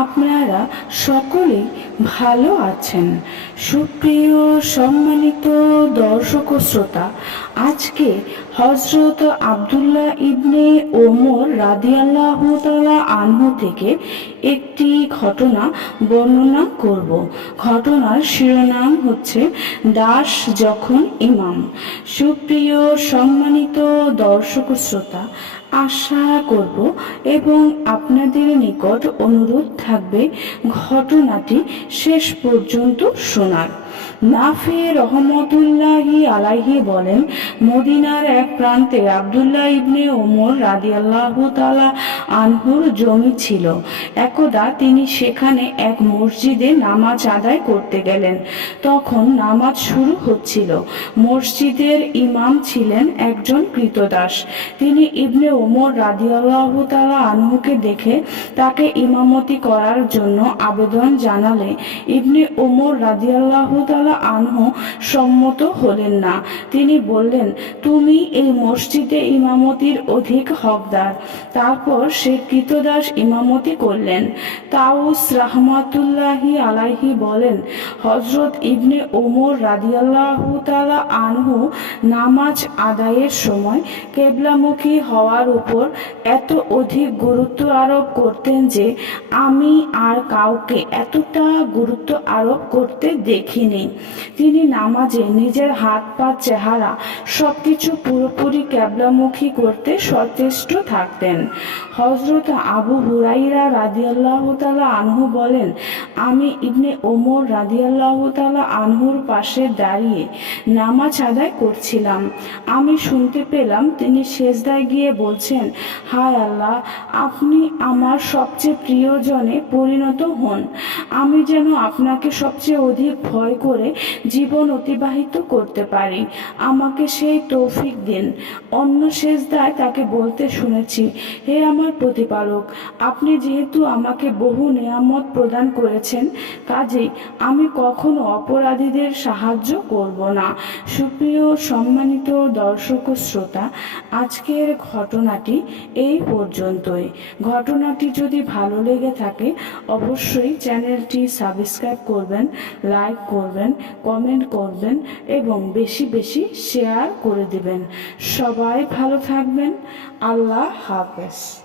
আপনারা সকলে ভালো আছেন। সুপ্রিয় সম্মানিত দর্শক শ্রোতা, আজকে হজরত আবদুল্লাহ ইবনে ওমর রাদিয়াল্লাহ তাআলা আনহু থেকে একটি ঘটনা বর্ণনা করব। ঘটনার শিরোনাম হচ্ছে দাস যখন ইমাম। সুপ্রিয় সম্মানিত দর্শক শ্রোতা আশা করব এবং আপনাদের নিকট অনুরোধ থাকবে ঘটনাটি শেষ পর্যন্ত শোনার। নাফে রহমতুল্লাহি আলাইহি বলেন, মদিনার এক প্রান্তে আবদুল্লাহ ইবনে ওমর রাদিয়াল্লাহু তাআলা আনহুর জমি ছিল। একদা তিনি সেখানে এক মসজিদে নামাজ আদায় করতে গেলেন। তখন নামাজ শুরু হচ্ছিল। মসজিদের ইমাম ছিলেন একজন কৃতদাস। তিনি ইবনে ওমর রাদিয়াল্লাহু তাআলা আনহুকে দেখে তাকে ইমামতি করার জন্য আবেদন জানালে ইবনে ওমর রাদিয়াল্লাহু তাআলা আনহু সম্মত হলেন না। তিনি বললেন, তুমি এই মসজিদে ইমামতির অধিক হকদার। তারপর সে কৃতদাস ইমামতি করলেন। তাউস রাহমাতুল্লাহি আলাইহি বলেন হজরত ইবনে ওমর রাদিয়াল্লাহু তাআলা আনহু নামাজ আদায়ের সময় কেবলামুখী হওয়ার উপর এত অধিক গুরুত্ব আরোপ করতেন যে আমি আর কাউকে এতটা গুরুত্ব আরোপ করতে দেখিনি। তিনি নামাজে নিজের হাত পা, চেহারা সবকিছু পুরোপুরি ক্যাবলামুখী করতে সচেষ্ট থাকতেন। হজরত আবু হুরাইরা রাদিয়াল্লাহ তালা আনহু বলেন, আমি ইবনে ওমর রাদিয়াল্লাহ তালা আনহুর পাশে দাঁড়িয়ে নামাজ আদায় করছিলাম। আমি শুনতে পেলাম তিনি শেষদায় গিয়ে বলছেন, হায় আল্লাহ, আপনি আমার সবচেয়ে প্রিয়জনে পরিণত হন। আমি যেন আপনাকে সবচেয়ে অধিক ভয় করে জীবন অতিবাহিত করতে পারি। আমাকে সেই তৌফিক দিন। অন্য শেষদায় তাকে বলতে শুনেছি, হে আমার প্রতিপালক। আপনি যেহেতু আমাকে বহু নেয়ামত প্রদান করেছেন, কাজেই আমি কখনো অপরাধীদের সাহায্য করব না। সুপ্রিয় সম্মানিত দর্শক ও শ্রোতা, আজকের ঘটনাটি এই পর্যন্তই। ঘটনাটি যদি ভালো লেগে থাকে, অবশ্যই চ্যানেলটি সাবস্ক্রাইব করবেন, লাইক করবেন, কমেন্ট করবেন এবং বেশি বেশি শেয়ার করে দিবেন। সবাই ভালো থাকবেন। আল্লাহ হাফেজ।